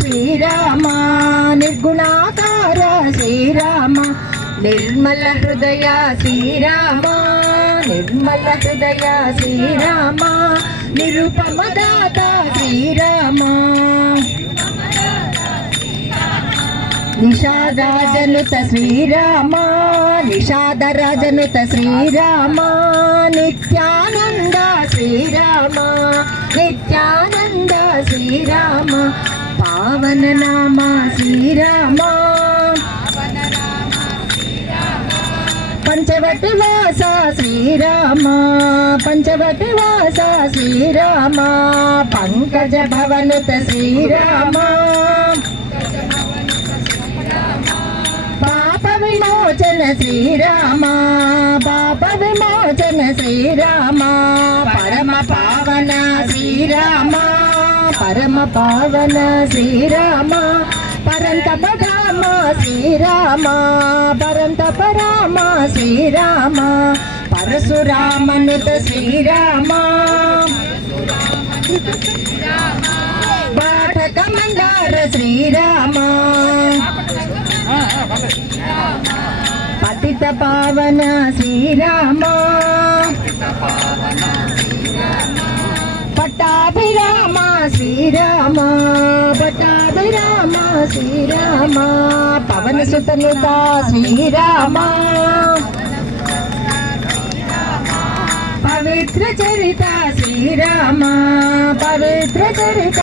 శ్రీరామ నిర్గుణాకార శ్రీరామ నిర్మల హృదయ శ్రీరామ నిర్మల హృదయ శ్రీరామ నిరుపమదాత శ్రీరామ నిషాదరాజనుత శ్రీరామ నిషాదరాజనుత శ్రీరామ నిత్యానంద శ్రీరామ నిత్యానంద శ్రీరామ పావన నామ శ్రీరామ పంచవటి వాస శ్రీరామ పంచవటి వాస శ్రీరామ పంకజ భవనుత శ్రీరామ పాప విమోచన శ్రీరామ పాప విమోచన శ్రీరామ పరమ పావన శ్రీరామ పరమ పావన శ్రీరామ పరంతప రామ శ్రీరామ పరంతప రామ శ్రీరామ పరశురామనుత శ్రీరామ పాఠక మందార శ్రీరామ పతిత పావన శ్రీరామ పట్టాభిరామ శ్రీరామ పట్టాభిరామ శ్రీరామ పవన సుతనుత శ్రీరామ పవిత్ర చరిత శ్రీరామ పవిత్ర చరిత